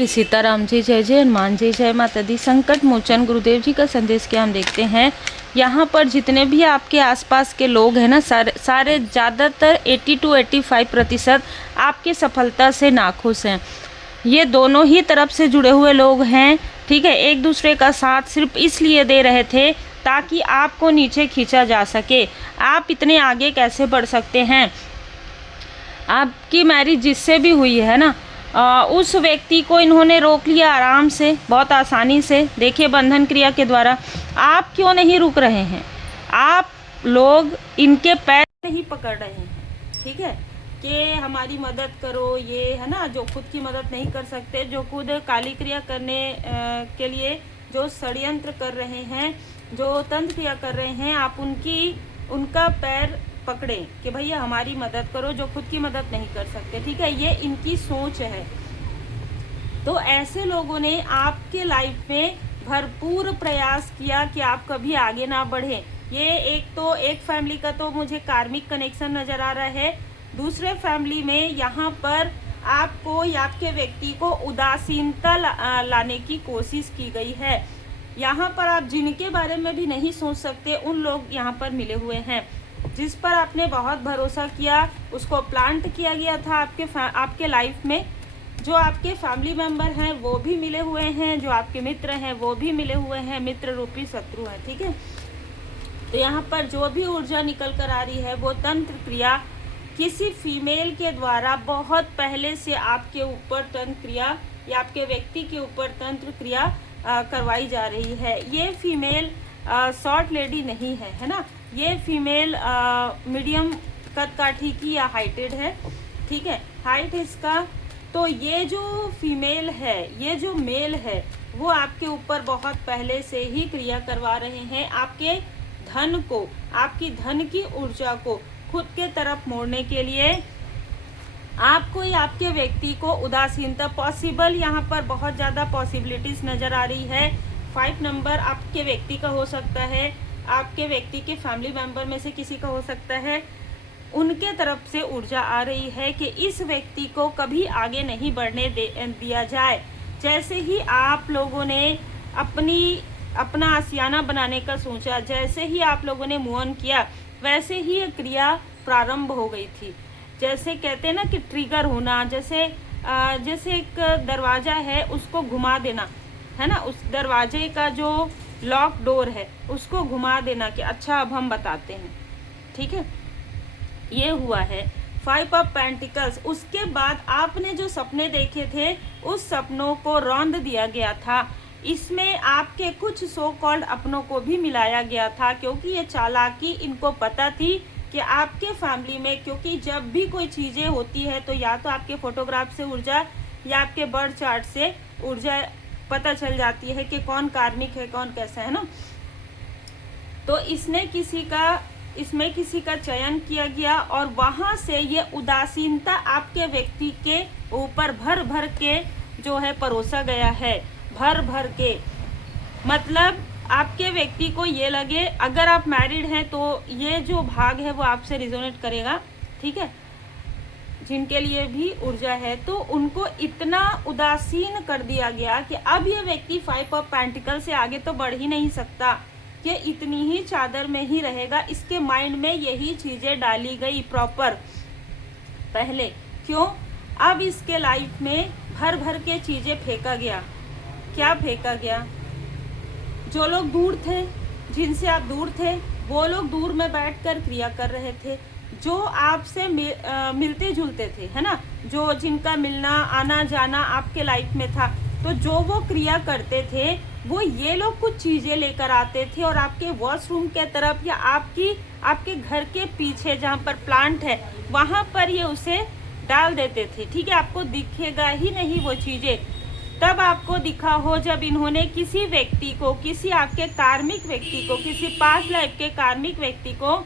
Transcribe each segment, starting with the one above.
श्री सीताराम जी, जय जय हनुमान जी, जय माता दी। संकट मोचन गुरुदेव जी का संदेश क्या हम देखते हैं। यहाँ पर जितने भी आपके आसपास के लोग हैं ना, सारे ज़्यादातर 80 to 85% आपकी सफलता से नाखुश हैं। ये दोनों ही तरफ से जुड़े हुए लोग हैं, ठीक है। एक दूसरे का साथ सिर्फ इसलिए दे रहे थे ताकि आपको नीचे खींचा जा सके। आप इतने आगे कैसे बढ़ सकते हैं। आपकी मैरिज जिससे भी हुई है ना, उस व्यक्ति को इन्होंने रोक लिया आराम से, बहुत आसानी से। देखिए बंधन क्रिया के द्वारा। आप क्यों नहीं रुक रहे हैं। आप लोग इनके पैर नहीं पकड़ रहे हैं, ठीक है, कि हमारी मदद करो, ये है ना, जो खुद की मदद नहीं कर सकते, जो खुद काली क्रिया करने के लिए जो षड्यंत्र कर रहे हैं, जो तंत्र क्रिया कर रहे हैं, आप उनका पैर पकड़े कि भैया हमारी मदद करो, जो खुद की मदद नहीं कर सकते, ठीक है। ये इनकी सोच है। तो ऐसे लोगों ने आपके लाइफ में भरपूर प्रयास किया कि आप कभी आगे ना बढ़े। ये एक फैमिली का तो मुझे कार्मिक कनेक्शन नजर आ रहा है। दूसरे फैमिली में यहाँ पर आपको या आपके व्यक्ति को उदासीनता लाने की कोशिश की गई है। यहाँ पर आप जिनके बारे में भी नहीं सोच सकते, उन लोग यहाँ पर मिले हुए हैं। जिस पर आपने बहुत भरोसा किया, उसको प्लांट किया गया था आपके लाइफ में। जो आपके फैमिली मेंबर हैं वो भी मिले हुए हैं, जो आपके मित्र हैं वो भी मिले हुए हैं। मित्र रूपी शत्रु है, ठीक है। तो यहाँ पर जो भी ऊर्जा निकल कर आ रही है वो तंत्र क्रिया किसी फीमेल के द्वारा बहुत पहले से आपके ऊपर तंत्र क्रिया या आपके व्यक्ति के ऊपर तंत्र क्रिया करवाई जा रही है। ये फीमेल शॉर्ट लेडी नहीं है, है ना। ये फीमेल मीडियम कद काठी की या हाइटेड है, ठीक है, हाइट है इसका। तो ये जो फीमेल है, ये जो मेल है, वो आपके ऊपर बहुत पहले से ही क्रिया करवा रहे हैं। आपके धन को, आपकी धन की ऊर्जा को खुद के तरफ मोड़ने के लिए आपको या आपके व्यक्ति को उदासीनता पॉसिबल, यहाँ पर बहुत ज़्यादा पॉसिबिलिटीज नज़र आ रही है। 5 नंबर आपके व्यक्ति का हो सकता है, आपके व्यक्ति के फैमिली मेंबर में से किसी का हो सकता है। उनके तरफ से ऊर्जा आ रही है कि इस व्यक्ति को कभी आगे नहीं बढ़ने दिया जाए। जैसे ही आप लोगों ने अपना आशियाना बनाने का सोचा, जैसे ही आप लोगों ने मूव ऑन किया, वैसे ही ये क्रिया प्रारंभ हो गई थी। जैसे कहते हैं ना कि ट्रिगर होना, जैसे एक दरवाज़ा है उसको घुमा देना, है ना, उस दरवाजे का जो लॉक डोर है उसको घुमा देना कि अच्छा अब हम बताते हैं, ठीक है। ये हुआ है 5 ऑफ पेंटिकल्स। उसके बाद आपने जो सपने देखे थे उस सपनों को रौंद दिया गया था। इसमें आपके कुछ सो कॉल्ड अपनों को भी मिलाया गया था, क्योंकि ये चालाकी इनको पता थी कि आपके फैमिली में, क्योंकि जब भी कोई चीज़ें होती है तो या तो आपके फोटोग्राफ से ऊर्जा या आपके बर्थ चार्ट से ऊर्जा पता चल जाती है कि कौन कार्मिक है, कौन कैसा है ना। तो इसमें किसी का चयन किया गया और वहां से ये उदासीनता आपके व्यक्ति के ऊपर भर भर के जो है परोसा गया है। भर भर के मतलब आपके व्यक्ति को ये लगे, अगर आप मैरिड हैं तो ये जो भाग है वो आपसे रिजोनेट करेगा, ठीक है। जिनके लिए भी ऊर्जा है, तो उनको इतना उदासीन कर दिया गया कि अब ये व्यक्ति 5 ऑफ पेंटिकल से आगे तो बढ़ ही नहीं सकता, कि इतनी ही चादर में ही रहेगा। इसके माइंड में यही चीज़ें डाली गई प्रॉपर पहले। क्यों? अब इसके लाइफ में भर भर के चीज़ें फेंका गया। क्या फेंका गया? जो लोग दूर थे, जिनसे आप दूर थे, वो लोग दूर में बैठकर क्रिया कर रहे थे। जो आपसे मिलते जुलते थे, है ना, जो जिनका मिलना आना जाना आपके लाइफ में था, तो जो वो क्रिया करते थे वो ये लोग कुछ चीज़ें लेकर आते थे और आपके वॉशरूम के तरफ या आपके घर के पीछे जहाँ पर प्लांट है वहाँ पर ये उसे डाल देते थे, ठीक है। आपको दिखेगा ही नहीं वो चीज़ें। तब आपको दिखा हो जब इन्होंने किसी व्यक्ति को, किसी आपके कार्मिक व्यक्ति को, किसी पास्ट लाइफ के कार्मिक व्यक्ति को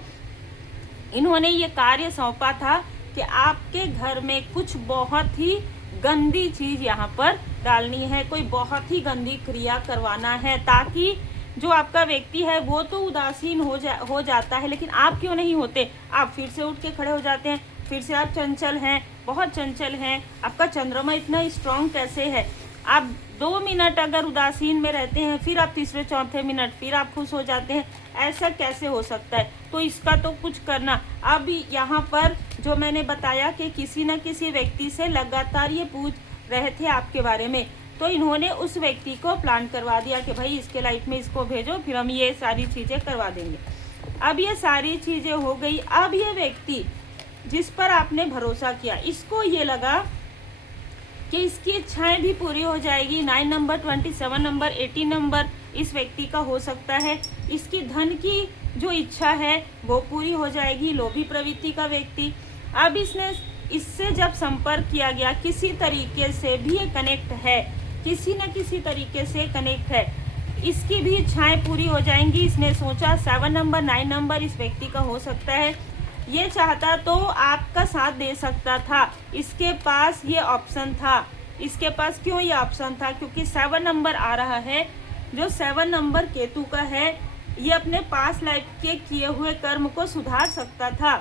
इन्होंने ये कार्य सौंपा था कि आपके घर में कुछ बहुत ही गंदी चीज़ यहाँ पर डालनी है, कोई बहुत ही गंदी क्रिया करवाना है, ताकि जो आपका व्यक्ति है वो तो उदासीन हो जाता है, लेकिन आप क्यों नहीं होते। आप फिर से उठ के खड़े हो जाते हैं, फिर से आप चंचल हैं, बहुत चंचल हैं। आपका चंद्रमा इतना स्ट्रांग कैसे है? आप 2 मिनट अगर उदासीन में रहते हैं, फिर आप तीसरे चौथे मिनट फिर आप खुश हो जाते हैं, ऐसा कैसे हो सकता है? तो इसका तो कुछ करना। अब यहाँ पर जो मैंने बताया कि किसी न किसी व्यक्ति से लगातार ये पूछ रहे थे आपके बारे में, तो इन्होंने उस व्यक्ति को प्लान करवा दिया कि भाई इसके लाइफ में इसको भेजो, फिर हम ये सारी चीज़ें करवा देंगे। अब ये सारी चीज़ें हो गई। अब ये व्यक्ति जिस पर आपने भरोसा किया, इसको ये लगा कि इसकी इच्छाएं भी पूरी हो जाएगी। 9 नंबर, 27 नंबर, 18 नंबर इस व्यक्ति का हो सकता है। इसकी धन की जो इच्छा है वो पूरी हो जाएगी। लोभी प्रवृत्ति का व्यक्ति। अब इससे जब संपर्क किया गया, किसी तरीके से भी ये कनेक्ट है, किसी न किसी तरीके से कनेक्ट है, इसकी भी इच्छाएं पूरी हो जाएंगी। इसने सोचा 7 नंबर, 9 नंबर इस व्यक्ति का हो सकता है। ये चाहता तो आपका साथ दे सकता था, इसके पास ये ऑप्शन था। इसके पास क्यों ये ऑप्शन था? क्योंकि 7 नंबर आ रहा है, जो 7 नंबर केतु का है। ये अपने पास लाइफ के किए हुए कर्म को सुधार सकता था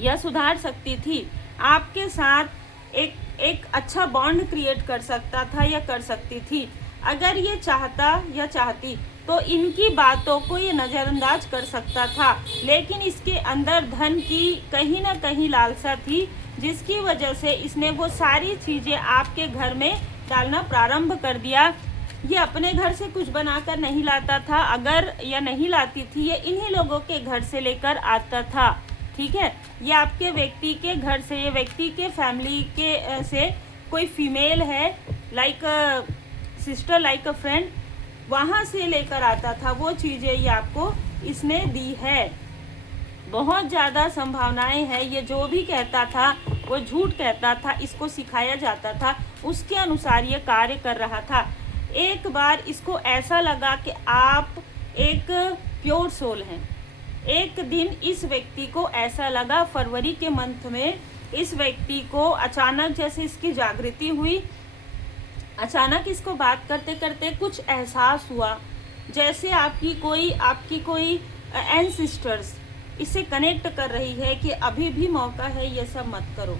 या सुधार सकती थी। आपके साथ एक अच्छा बॉन्ड क्रिएट कर सकता था या कर सकती थी। अगर ये चाहता या चाहती तो इनकी बातों को ये नज़रअंदाज कर सकता था, लेकिन इसके अंदर धन की कहीं ना कहीं लालसा थी, जिसकी वजह से इसने वो सारी चीज़ें आपके घर में डालना प्रारंभ कर दिया। ये अपने घर से कुछ बनाकर नहीं लाता था, अगर या नहीं लाती थी, ये इन्हीं लोगों के घर से लेकर आता था। ठीक है, ये आपके व्यक्ति के घर से, ये व्यक्ति के फैमिली के से कोई फीमेल है, लाइक सिस्टर, लाइक अ फ्रेंड, वहाँ से लेकर आता था। वो चीज़ें ये आपको इसने दी है। बहुत ज़्यादा संभावनाएं हैं। ये जो भी कहता था वो झूठ कहता था, इसको सिखाया जाता था, उसके अनुसार ये कार्य कर रहा था। एक बार इसको ऐसा लगा कि आप एक प्योर सोल हैं। एक दिन इस व्यक्ति को ऐसा लगा, फरवरी के मंथ में इस व्यक्ति को अचानक जैसे इसकी जागृति हुई, अचानक इसको बात करते करते कुछ एहसास हुआ, जैसे आपकी कोई एंसेस्टर्स इससे कनेक्ट कर रही है कि अभी भी मौका है, ये सब मत करो।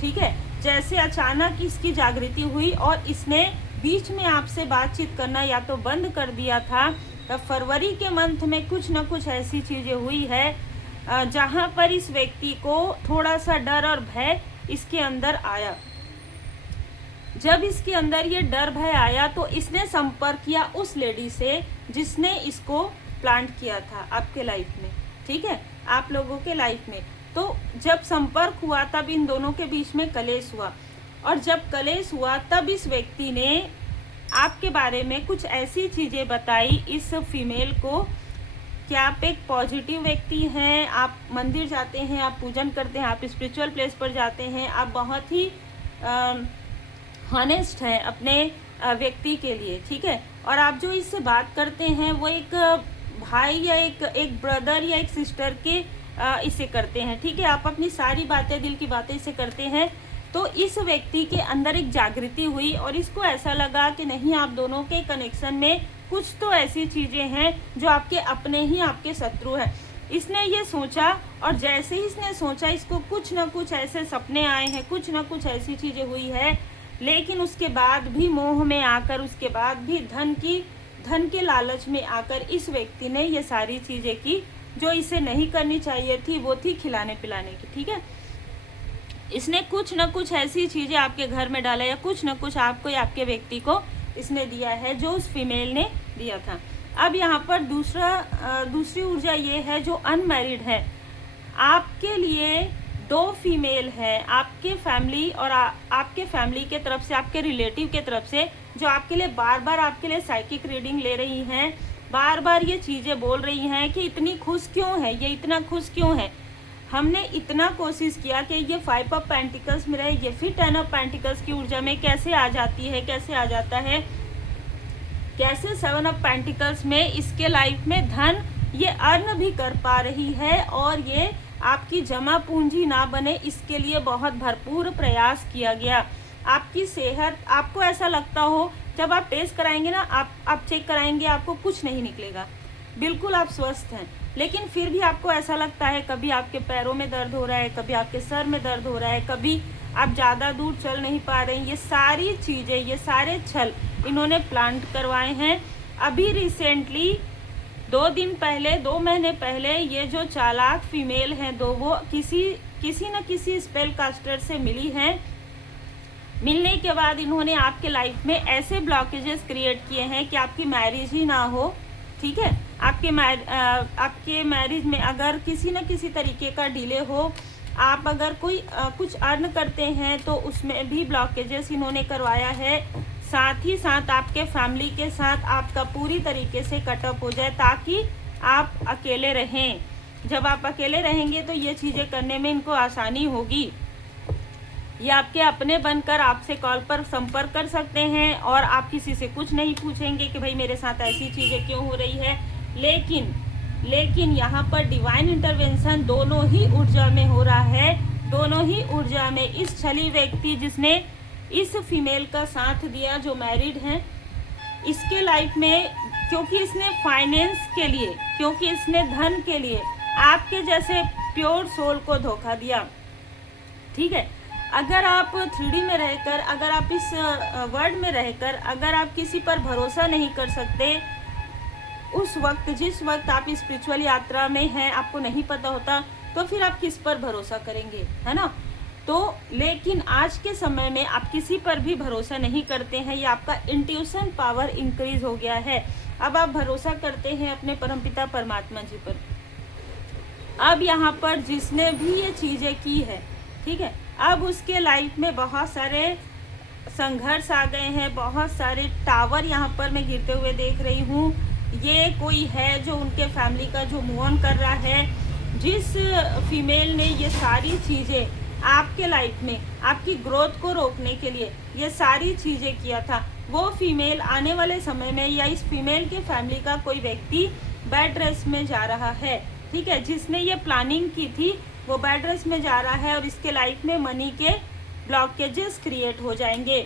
ठीक है, जैसे अचानक इसकी जागृति हुई और इसने बीच में आपसे बातचीत करना या तो बंद कर दिया था। तो फरवरी के मंथ में कुछ ना कुछ ऐसी चीज़ें हुई है जहाँ पर इस व्यक्ति को थोड़ा सा डर और भय इसके अंदर आया। जब इसके अंदर ये डर भय आया तो इसने संपर्क किया उस लेडी से जिसने इसको प्लांट किया था आपके लाइफ में। ठीक है, आप लोगों के लाइफ में। तो जब संपर्क हुआ तब इन दोनों के बीच में कलेश हुआ, और जब कलेश हुआ तब इस व्यक्ति ने आपके बारे में कुछ ऐसी चीज़ें बताई इस फीमेल को कि आप एक पॉजिटिव व्यक्ति हैं, आप मंदिर जाते हैं, आप पूजन करते हैं, आप स्पिरिचुअल प्लेस पर जाते हैं, आप बहुत ही हॉनेस्ट हैं अपने व्यक्ति के लिए। ठीक है, और आप जो इससे बात करते हैं वो एक भाई या एक ब्रदर या एक सिस्टर के इसे करते हैं। ठीक है, आप अपनी सारी बातें, दिल की बातें इसे करते हैं। तो इस व्यक्ति के अंदर एक जागृति हुई और इसको ऐसा लगा कि नहीं, आप दोनों के कनेक्शन में कुछ तो ऐसी चीज़ें हैं जो आपके अपने ही आपके शत्रु हैं। इसने ये सोचा, और जैसे ही इसने सोचा इसको कुछ ना कुछ ऐसे सपने आए हैं, कुछ ना कुछ ऐसी चीज़ें हुई है। लेकिन उसके बाद भी मोह में आकर, उसके बाद भी धन के लालच में आकर इस व्यक्ति ने ये सारी चीज़ें की जो इसे नहीं करनी चाहिए थी, वो थी खिलाने पिलाने की। ठीक है, इसने कुछ न कुछ ऐसी चीज़ें आपके घर में डाला या कुछ न कुछ आपको या आपके व्यक्ति को इसने दिया है जो उस फीमेल ने दिया था। अब यहाँ पर दूसरी ऊर्जा ये है जो अनमैरिड है। आपके लिए 2 फीमेल है, आपके फैमिली और आपके फैमिली के तरफ से, आपके रिलेटिव के तरफ से, जो आपके लिए बार बार आपके लिए साइकिक रीडिंग ले रही हैं, बार बार ये चीज़ें बोल रही हैं कि इतनी खुश क्यों है, ये इतना खुश क्यों है। हमने इतना कोशिश किया कि ये 5 ऑफ पेंटिकल्स में रहे, ये फिर 10 ऑफ पेंटिकल्स की ऊर्जा में कैसे आ जाती है, कैसे आ जाता है, कैसे 7 ऑफ पेंटिकल्स में इसके लाइफ में धन ये अर्न भी कर पा रही है, और ये आपकी जमा पूंजी ना बने इसके लिए बहुत भरपूर प्रयास किया गया। आपकी सेहत, आपको ऐसा लगता हो जब आप टेस्ट कराएंगे ना, आप चेक कराएंगे, आपको कुछ नहीं निकलेगा, बिल्कुल आप स्वस्थ हैं। लेकिन फिर भी आपको ऐसा लगता है, कभी आपके पैरों में दर्द हो रहा है, कभी आपके सर में दर्द हो रहा है, कभी आप ज़्यादा दूर चल नहीं पा रहे हैं, ये सारी चीज़ें, ये सारे छल इन्होंने प्लांट करवाए हैं। अभी रिसेंटली 2 दिन पहले, 2 महीने पहले ये जो चालाक फीमेल हैं दो, वो किसी न किसी स्पेल कास्टर से मिली हैं। मिलने के बाद इन्होंने आपके लाइफ में ऐसे ब्लॉकेजेस क्रिएट किए हैं कि आपकी मैरिज ही ना हो, ठीक है। आपके मैरिज में अगर किसी न किसी तरीके का डिले हो, आप अगर कोई कुछ अर्न करते हैं तो उसमें भी ब्लॉकेजेस इन्होंने करवाया है। साथ ही साथ आपके फैमिली के साथ आपका पूरी तरीके से कटअप हो जाए, ताकि आप अकेले रहें। जब आप अकेले रहेंगे तो ये चीज़ें करने में इनको आसानी होगी। ये आपके अपने बनकर आपसे कॉल पर संपर्क कर सकते हैं और आप किसी से कुछ नहीं पूछेंगे कि भाई मेरे साथ ऐसी चीज़ें क्यों हो रही है। लेकिन यहाँ पर डिवाइन इंटरवेंशन दोनों ही ऊर्जा में हो रहा है। दोनों ही ऊर्जा में इस छली व्यक्ति जिसने इस फीमेल का साथ दिया, जो मैरिड हैं, इसके लाइफ में, क्योंकि इसने फाइनेंस के लिए, क्योंकि इसने धन के लिए आपके जैसे प्योर सोल को धोखा दिया, ठीक है। अगर आप 3D में रहकर, अगर आप इस वर्ल्ड में रहकर अगर आप किसी पर भरोसा नहीं कर सकते, उस वक्त जिस वक्त आप स्पिरिचुअल यात्रा में हैं, आपको नहीं पता होता, तो फिर आप किस पर भरोसा करेंगे, है ना। तो लेकिन आज के समय में आप किसी पर भी भरोसा नहीं करते हैं। ये आपका इंट्यूशन पावर इंक्रीज हो गया है। अब आप भरोसा करते हैं अपने परमपिता परमात्मा जी पर। अब यहाँ पर जिसने भी ये चीज़ें की है, ठीक है, अब उसके लाइफ में बहुत सारे संघर्ष आ गए हैं, बहुत सारे टावर यहाँ पर मैं गिरते हुए देख रही हूँ। ये कोई है जो उनके फैमिली का जो मूव ऑन कर रहा है। जिस फीमेल ने ये सारी चीज़ें आपके लाइफ में आपकी ग्रोथ को रोकने के लिए ये सारी चीज़ें किया था, वो फीमेल आने वाले समय में, या इस फीमेल के फैमिली का कोई व्यक्ति बैड रेस में जा रहा है, ठीक है। जिसने ये प्लानिंग की थी वो बैड रेस में जा रहा है और इसके लाइफ में मनी के ब्लॉकेजेस क्रिएट हो जाएंगे।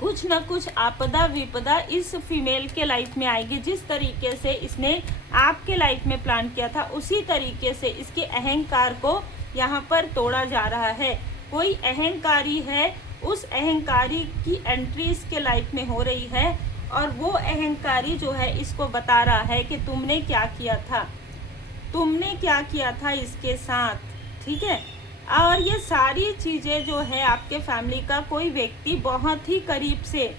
कुछ ना कुछ आपदा विपदा इस फीमेल के लाइफ में आएगी। जिस तरीके से इसने आपके लाइफ में प्लान किया था, उसी तरीके से इसके अहंकार को यहाँ पर तोड़ा जा रहा है। कोई अहंकारी है, उस अहंकारी की एंट्री इसके लाइफ में हो रही है और वो अहंकारी जो है इसको बता रहा है कि तुमने क्या किया था, तुमने क्या किया था इसके साथ, ठीक है। और ये सारी चीज़ें जो है आपके फैमिली का कोई व्यक्ति बहुत ही करीब से,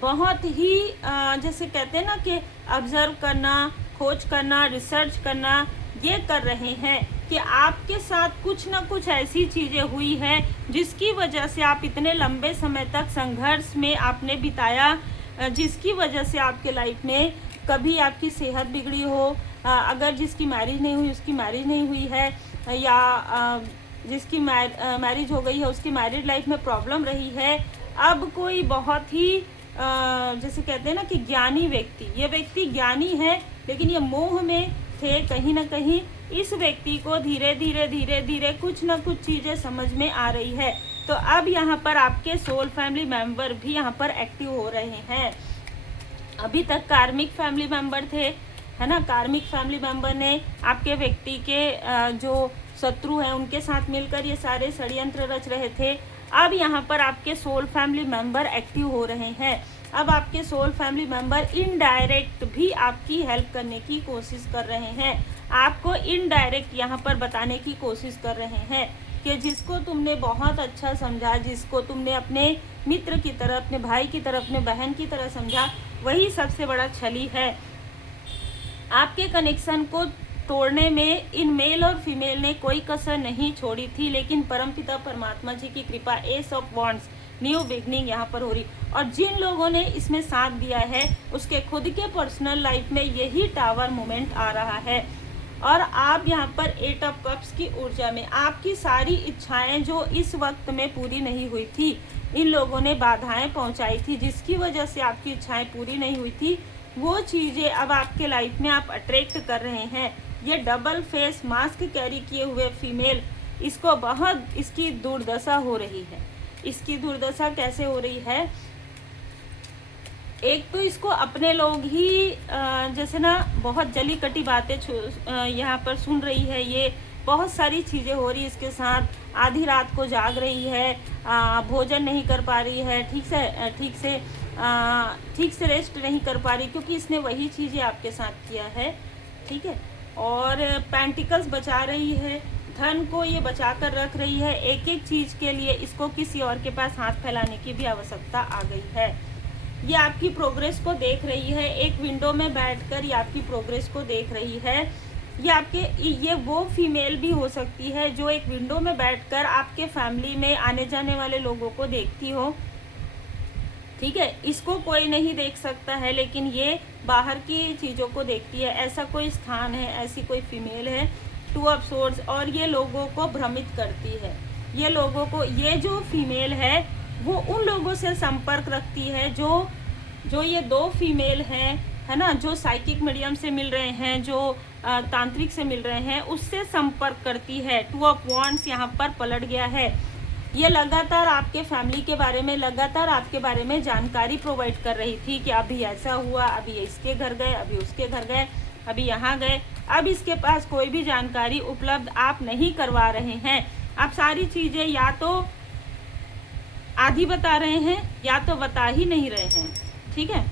बहुत ही जैसे कहते हैं ना कि ऑब्जर्व करना, खोज करना, रिसर्च करना, ये कर रहे हैं कि आपके साथ कुछ ना कुछ ऐसी चीज़ें हुई है जिसकी वजह से आप इतने लंबे समय तक संघर्ष में आपने बिताया, जिसकी वजह से आपके लाइफ में कभी आपकी सेहत बिगड़ी हो, अगर जिसकी मैरिज नहीं हुई उसकी मैरिज नहीं हुई है, या जिसकी मैरिज हो गई है उसकी मैरिड लाइफ में प्रॉब्लम रही है। अब कोई बहुत ही जैसे कहते हैं ना कि ज्ञानी व्यक्ति, ये व्यक्ति ज्ञानी है लेकिन ये मोह में थे कहीं ना कहीं। इस व्यक्ति को धीरे धीरे कुछ ना कुछ चीज़ें समझ में आ रही है। तो अब यहाँ पर आपके सोल फैमिली मेंबर भी यहाँ पर एक्टिव हो रहे हैं। अभी तक कार्मिक फैमिली मेंबर थे, है ना, कार्मिक फैमिली मेंबर ने आपके व्यक्ति के जो शत्रु हैं उनके साथ मिलकर ये सारे षड्यंत्र रच रहे थे। अब यहाँ पर आपके सोल फैमिली मेंबर एक्टिव हो रहे हैं। अब आपके सोल फैमिली मेंबर इनडायरेक्ट भी आपकी हेल्प करने की कोशिश कर रहे हैं, आपको इनडायरेक्ट यहाँ पर बताने की कोशिश कर रहे हैं कि जिसको तुमने बहुत अच्छा समझा, जिसको तुमने अपने मित्र की तरह, अपने भाई की तरह, अपने बहन की तरह समझा, वही सबसे बड़ा छली है। आपके कनेक्शन को तोड़ने में इन मेल और फीमेल ने कोई कसर नहीं छोड़ी थी, लेकिन परमपिता परमात्मा जी की कृपा, S of wands, new beginning यहाँ पर हो रही। और जिन लोगों ने इसमें साथ दिया है उसके खुद के पर्सनल लाइफ में यही टावर मोमेंट आ रहा है। और आप यहाँ पर 8 ऑफ कप्स की ऊर्जा में आपकी सारी इच्छाएं जो इस वक्त में पूरी नहीं हुई थी, इन लोगों ने बाधाएं पहुँचाई थी, जिसकी वजह से आपकी इच्छाएं पूरी नहीं हुई थी, वो चीज़ें अब आपके लाइफ में आप अट्रैक्ट कर रहे हैं। ये डबल फेस मास्क कैरी किए हुए फीमेल, इसको बहुत, इसकी दुर्दशा हो रही है। इसकी दुर्दशा कैसे हो रही है? एक तो इसको अपने लोग ही जैसे ना बहुत जली कटी बातें यहाँ पर सुन रही है ये, बहुत सारी चीज़ें हो रही है इसके साथ। आधी रात को जाग रही है, भोजन नहीं कर पा रही है, ठीक से रेस्ट नहीं कर पा रही, क्योंकि इसने वही चीज़ें आपके साथ किया है, ठीक है। और पेंटिकल्स बचा रही है, धन को ये बचा कर रख रही है। एक एक चीज़ के लिए इसको किसी और के पास हाथ फैलाने की भी आवश्यकता आ गई है। ये आपकी प्रोग्रेस को देख रही है, एक विंडो में बैठकर ये आपकी प्रोग्रेस को देख रही है। ये वो फीमेल भी हो सकती है जो एक विंडो में बैठकर आपके फैमिली में आने जाने वाले लोगों को देखती हो, ठीक है। इसको कोई नहीं देख सकता है, लेकिन ये बाहर की चीज़ों को देखती है। ऐसा कोई स्थान है, ऐसी कोई फीमेल है, 2 ऑफ सोर्ड्स, और ये लोगों को भ्रमित करती है। ये लोगों को, ये जो फीमेल है वो उन लोगों से संपर्क रखती है जो ये 2 फीमेल हैं, है ना, जो साइकिक मीडियम से मिल रहे हैं, जो तांत्रिक से मिल रहे हैं, उससे संपर्क करती है। 2 ऑफ वॉन्ड्स यहाँ पर पलट गया है। ये लगातार आपके फैमिली के बारे में, लगातार आपके बारे में जानकारी प्रोवाइड कर रही थी कि अभी ऐसा हुआ, अभी इसके घर गए, अभी उसके घर गए, अभी यहाँ गए। अब इसके पास कोई भी जानकारी उपलब्ध आप नहीं करवा रहे हैं। आप सारी चीज़ें या तो आधी बता रहे हैं या तो बता ही नहीं रहे हैं, ठीक है।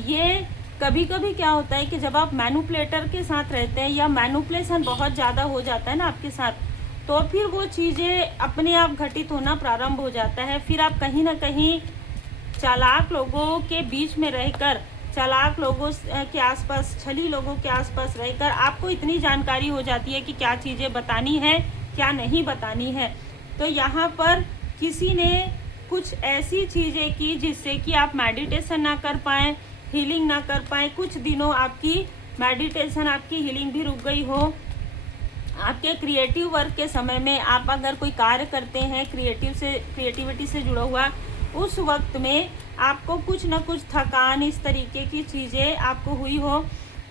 ये कभी कभी क्या होता है कि जब आप मैनिपुलेटर के साथ रहते हैं या मैनिपुलेशन बहुत ज़्यादा हो जाता है ना आपके साथ, तो फिर वो चीज़ें अपने आप घटित होना प्रारंभ हो जाता है। फिर आप कहीं ना कहीं चालाक लोगों के बीच में रहकर, चालाक लोगों के आसपास, छली लोगों के आसपास रहकर आपको इतनी जानकारी हो जाती है कि क्या चीज़ें बतानी है, क्या नहीं बतानी है। तो यहाँ पर किसी ने कुछ ऐसी चीज़ें की जिससे कि आप मेडिटेशन ना कर पाएँ, हीलिंग ना कर पाएँ। कुछ दिनों आपकी मेडिटेशन, आपकी हीलिंग भी रुक गई हो। आपके क्रिएटिव वर्क के समय में आप अगर कोई कार्य करते हैं क्रिएटिविटी से जुड़ा हुआ, उस वक्त में आपको कुछ ना कुछ थकान, इस तरीके की चीज़ें आपको हुई हो।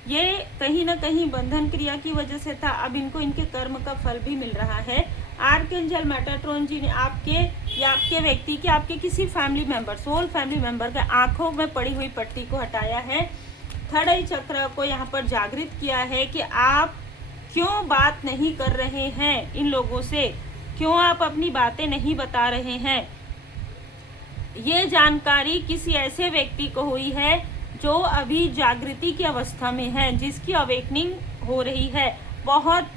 ये कहीं ना कहीं बंधन क्रिया की वजह से था। अब इनको इनके कर्म का फल भी मिल रहा है। आर्कएंजल मेटाट्रॉन जी ने आपके व्यक्ति के, आपके किसी family member, sole family member के आंखों में पड़ी हुई पट्टी को हटाया है। थर्ड आई चक्र को यहाँ पर जागृत किया है कि आप क्यों बात नहीं कर रहे हैं इन लोगों से, क्यों आप अपनी बातें नहीं बता रहे हैं। ये जानकारी किसी ऐसे व्यक्ति को हुई है जो अभी जागृति की अवस्था में है, जिसकी अवेकनिंग हो रही है, बहुत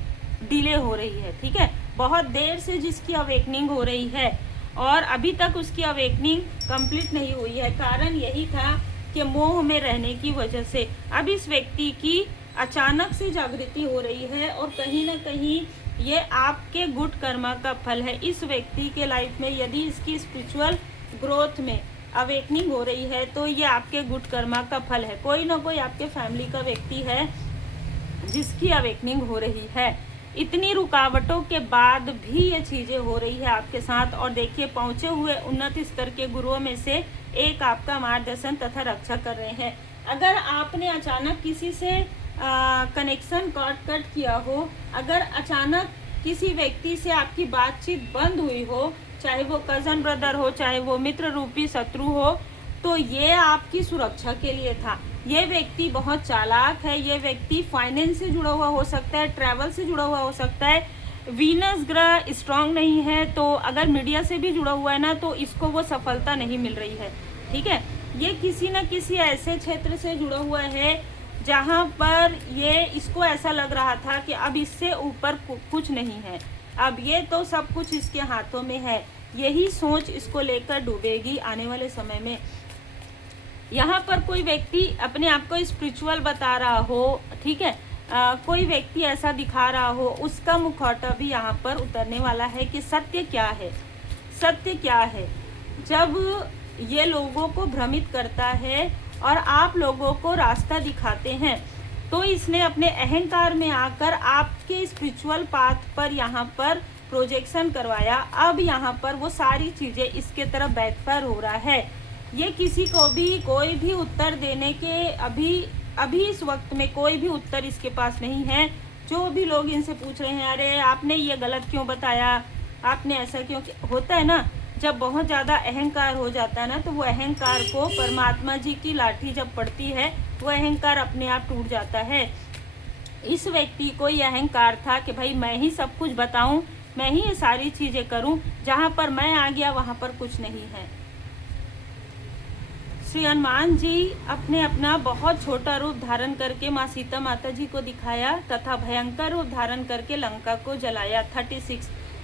डिले हो रही है, ठीक है, बहुत देर से जिसकी अवेकनिंग हो रही है और अभी तक उसकी अवेकनिंग कंप्लीट नहीं हुई है। कारण यही था कि मोह में रहने की वजह से अब इस व्यक्ति की अचानक से जागृति हो रही है और कहीं ना कहीं ये आपके गुड कर्मा का फल है। इस व्यक्ति के लाइफ में यदि इसकी स्पिरिचुअल ग्रोथ में अवेकनिंग हो रही है तो ये आपके गुड कर्मा का फल है। कोई ना कोई आपके फैमिली का व्यक्ति है जिसकी अवेकनिंग हो रही है। इतनी रुकावटों के बाद भी ये चीज़ें हो रही है आपके साथ। और देखिए, पहुँचे हुए उन्नत स्तर के गुरुओं में से एक आपका मार्गदर्शन तथा रक्षा कर रहे हैं। अगर आपने अचानक किसी से कनेक्शन कट किया हो, अगर अचानक किसी व्यक्ति से आपकी बातचीत बंद हुई हो, चाहे वो कज़न ब्रदर हो, चाहे वो मित्र रूपी शत्रु हो, तो ये आपकी सुरक्षा के लिए था। ये व्यक्ति बहुत चालाक है। ये व्यक्ति फाइनेंस से जुड़ा हुआ हो सकता है, ट्रैवल से जुड़ा हुआ हो सकता है। वीनस ग्रह स्ट्रांग नहीं है, तो अगर मीडिया से भी जुड़ा हुआ है ना, तो इसको वो सफलता नहीं मिल रही है, ठीक है। ये किसी न किसी ऐसे क्षेत्र से जुड़ा हुआ है जहाँ पर ये इसको ऐसा लग रहा था कि अब इससे ऊपर कुछ नहीं है, अब ये तो सब कुछ इसके हाथों में है। यही सोच इसको लेकर डूबेगी आने वाले समय में। यहाँ पर कोई व्यक्ति अपने आप को स्पिरिचुअल बता रहा हो, ठीक है, कोई व्यक्ति ऐसा दिखा रहा हो, उसका मुखौटा भी यहाँ पर उतरने वाला है कि सत्य क्या है, सत्य क्या है। जब ये लोगों को भ्रमित करता है और आप लोगों को रास्ता दिखाते हैं, तो इसने अपने अहंकार में आकर आपके स्पिरिचुअल पाथ पर यहाँ पर प्रोजेक्शन करवाया। अब यहाँ पर वो सारी चीज़ें इसके तरफ बैकफायर हो रहा है। ये किसी को भी कोई भी उत्तर देने के अभी इस वक्त में कोई भी उत्तर इसके पास नहीं है। जो भी लोग इनसे पूछ रहे हैं, अरे आपने ये गलत क्यों बताया, आपने ऐसा क्यों, होता है ना, जब बहुत ज़्यादा अहंकार हो जाता है ना, तो वो अहंकार को परमात्मा जी की लाठी जब पड़ती है, वो अहंकार अपने आप टूट जाता है। इस व्यक्ति को ये अहंकार था कि भाई मैं ही सब कुछ बताऊं, मैं ही ये सारी चीजें करूं, जहां पर मैं आ गया वहां पर कुछ नहीं है। श्री हनुमान जी अपने अपना बहुत छोटा रूप धारण करके माँ सीता माता जी को दिखाया तथा भयंकर रूप धारण करके लंका को जलाया।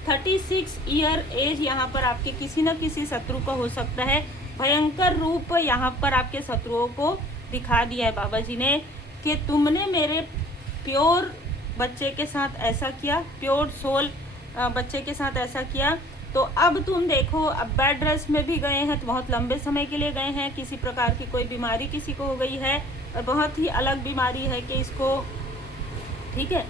36 ईयर एज यहाँ पर आपके किसी न किसी शत्रु को हो सकता है। भयंकर रूप यहाँ पर आपके शत्रुओं को दिखा दिया है बाबा जी ने कि तुमने मेरे प्योर बच्चे के साथ ऐसा किया, प्योर सोल बच्चे के साथ ऐसा किया, तो अब तुम देखो, अब बेड रेस्ट में भी गए हैं तो बहुत लंबे समय के लिए गए हैं, किसी प्रकार की कोई बीमारी किसी को हो गई है और बहुत ही अलग बीमारी है कि इसको, ठीक है,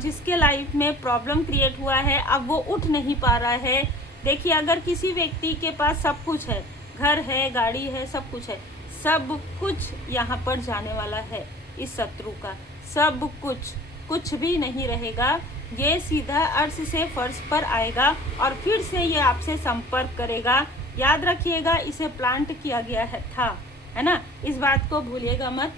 जिसके लाइफ में प्रॉब्लम क्रिएट हुआ है, अब वो उठ नहीं पा रहा है। देखिए, अगर किसी व्यक्ति के पास सब कुछ है, घर है, गाड़ी है, सब कुछ है, सब कुछ यहाँ पर जाने वाला है इस शत्रु का, सब कुछ भी नहीं रहेगा। ये सीधा अर्श से फर्श पर आएगा और फिर से ये आपसे संपर्क करेगा। याद रखिएगा, इसे प्लांट किया गया है ना, इस बात को भूलिएगा मत।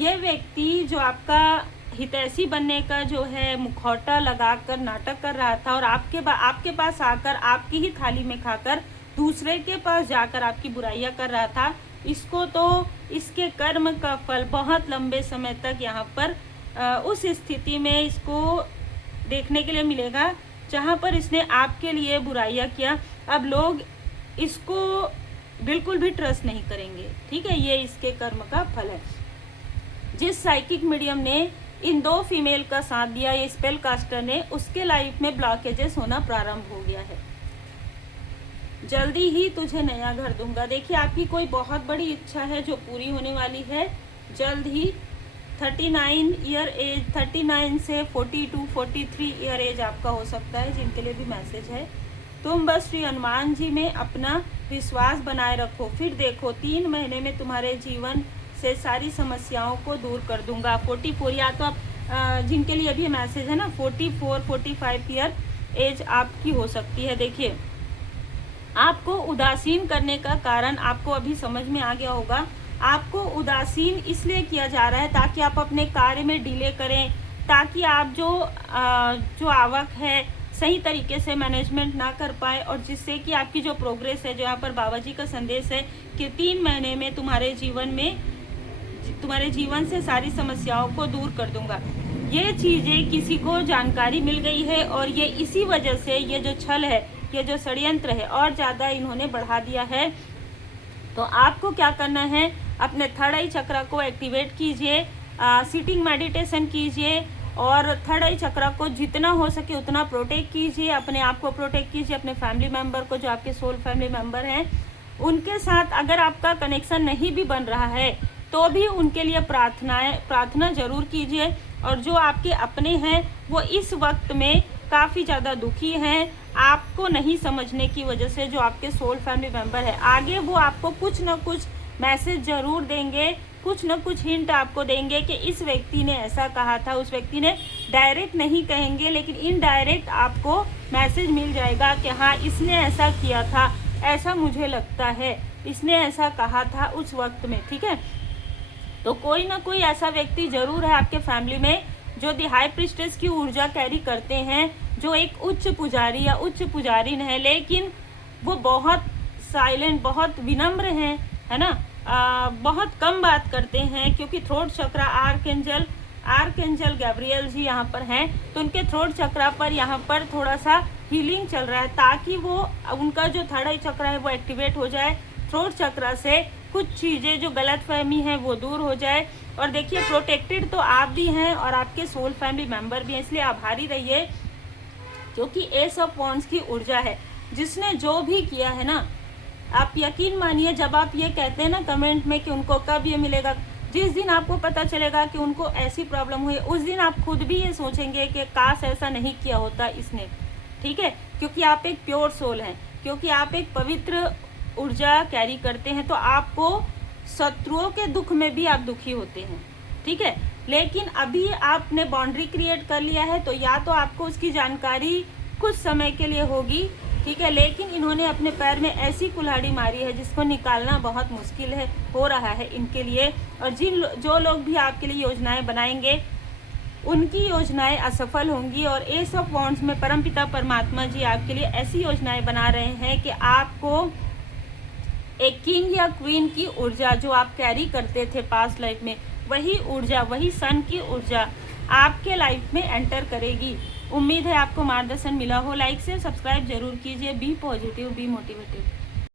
ये व्यक्ति जो आपका हितैषी बनने का जो है मुखौटा लगाकर नाटक कर रहा था और आपके पास आकर आपकी ही थाली में खाकर दूसरे के पास जाकर आपकी बुराइयां कर रहा था, इसको तो इसके कर्म का फल बहुत लंबे समय तक यहाँ पर उस स्थिति में इसको देखने के लिए मिलेगा जहाँ पर इसने आपके लिए बुराइयां किया। अब लोग इसको बिल्कुल भी ट्रस्ट नहीं करेंगे, ठीक है, ये इसके कर्म का फल है। जिस साइकिक मीडियम ने इन 2 फीमेल का साथ दिया, ये स्पेल कास्टर ने, उसके लाइफ में ब्लॉकेजेस होना प्रारंभ हो गया है। जल्दी ही तुझे नया घर दूंगा। देखिए, आपकी कोई बहुत बड़ी इच्छा है जो पूरी होने वाली है जल्द ही। 39 ईयर एज, 39 से 42 43 ईयर एज आपका हो सकता है, जिनके लिए भी मैसेज है। तुम बस श्री हनुमान जी में अपना विश्वास बनाए रखो, फिर देखो 3 महीने में तुम्हारे जीवन से सारी समस्याओं को दूर कर दूंगा। 44, या तो आप जिनके लिए भी मैसेज है ना, 44 45 ईयर एज आपकी हो सकती है। देखिए, आपको उदासीन करने का कारण आपको अभी समझ में आ गया होगा। आपको उदासीन इसलिए किया जा रहा है ताकि आप अपने कार्य में डिले करें, ताकि आप जो आवक है सही तरीके से मैनेजमेंट ना कर पाए, और जिससे कि आपकी जो प्रोग्रेस है, जो यहाँ पर बाबा जी का संदेश है कि 3 महीने में तुम्हारे जीवन से सारी समस्याओं को दूर कर दूंगा। ये चीज़ें किसी को जानकारी मिल गई है और ये इसी वजह से ये जो छल है, ये जो षड्यंत्र है और ज़्यादा इन्होंने बढ़ा दिया है। तो आपको क्या करना है, अपने थर्ड आई चक्र को एक्टिवेट कीजिए, सिटिंग मेडिटेशन कीजिए और थर्ड आई चक्र को जितना हो सके उतना प्रोटेक्ट कीजिए, अपने आप को प्रोटेक्ट कीजिए, अपने फैमिली मेम्बर को, जो आपके सोल फैमिली मेम्बर हैं उनके साथ अगर आपका कनेक्शन नहीं भी बन रहा है तो भी उनके लिए प्रार्थना जरूर कीजिए। और जो आपके अपने हैं वो इस वक्त में काफ़ी ज़्यादा दुखी हैं, आपको नहीं समझने की वजह से, जो आपके सोल फैमिली मेम्बर है, आगे वो आपको कुछ ना कुछ मैसेज ज़रूर देंगे, कुछ ना कुछ हिंट आपको देंगे कि इस व्यक्ति ने ऐसा कहा था। उस व्यक्ति ने डायरेक्ट नहीं कहेंगे, लेकिन इनडायरेक्ट आपको मैसेज मिल जाएगा कि हाँ, इसने ऐसा किया था, ऐसा मुझे लगता है, इसने ऐसा कहा था उस वक्त में, ठीक है। तो कोई ना कोई ऐसा व्यक्ति ज़रूर है आपके फैमिली में जो दी हाई प्रिस्टेस की ऊर्जा कैरी करते हैं, जो एक उच्च पुजारी या उच्च पुजारिन है, लेकिन वो बहुत साइलेंट, बहुत विनम्र हैं, है ना, बहुत कम बात करते हैं, क्योंकि थ्रोट चक्र आर्कएंजल गैब्रियल जी यहाँ पर हैं, तो उनके थ्रोट चक्र पर यहाँ पर थोड़ा सा हीलिंग चल रहा है, ताकि वो उनका जो थर्ड आई चक्र है वो एक्टिवेट हो जाए, थ्रोट चक्र से कुछ चीज़ें जो गलत फहमी है वो दूर हो जाए। और देखिए, प्रोटेक्टेड तो आप भी हैं और आपके सोल फैमिली मेम्बर भी हैं, इसलिए आभारी रहिए, क्योंकि एस ऑफ वॉन्ड्स की ऊर्जा है। जिसने जो भी किया है ना, आप यकीन मानिए, जब आप ये कहते हैं ना कमेंट में कि उनको कब ये मिलेगा, जिस दिन आपको पता चलेगा कि उनको ऐसी प्रॉब्लम हुई, उस दिन आप खुद भी ये सोचेंगे कि काश ऐसा नहीं किया होता इसने, ठीक है, क्योंकि आप एक प्योर सोल हैं, क्योंकि आप एक पवित्र ऊर्जा कैरी करते हैं, तो आपको शत्रुओं के दुख में भी आप दुखी होते हैं, ठीक है। लेकिन अभी आपने बाउंड्री क्रिएट कर लिया है, तो या तो आपको उसकी जानकारी कुछ समय के लिए होगी, ठीक है, लेकिन इन्होंने अपने पैर में ऐसी कुल्हाड़ी मारी है जिसको निकालना बहुत मुश्किल है, हो रहा है इनके लिए। और जो लोग भी आपके लिए योजनाएं बनाएंगे, उनकी योजनाएं असफल होंगी। और एस ऑफ वॉन्ड्स में परमपिता परमात्मा जी आपके लिए ऐसी योजनाएं बना रहे हैं कि आपको एक किंग या क्वीन की ऊर्जा जो आप कैरी करते थे पास्ट लाइफ में, वही ऊर्जा, वही सन की ऊर्जा आपके लाइफ में एंटर करेगी। उम्मीद है आपको मार्गदर्शन मिला हो। लाइक से सब्सक्राइब जरूर कीजिए। Be positive, be motivated.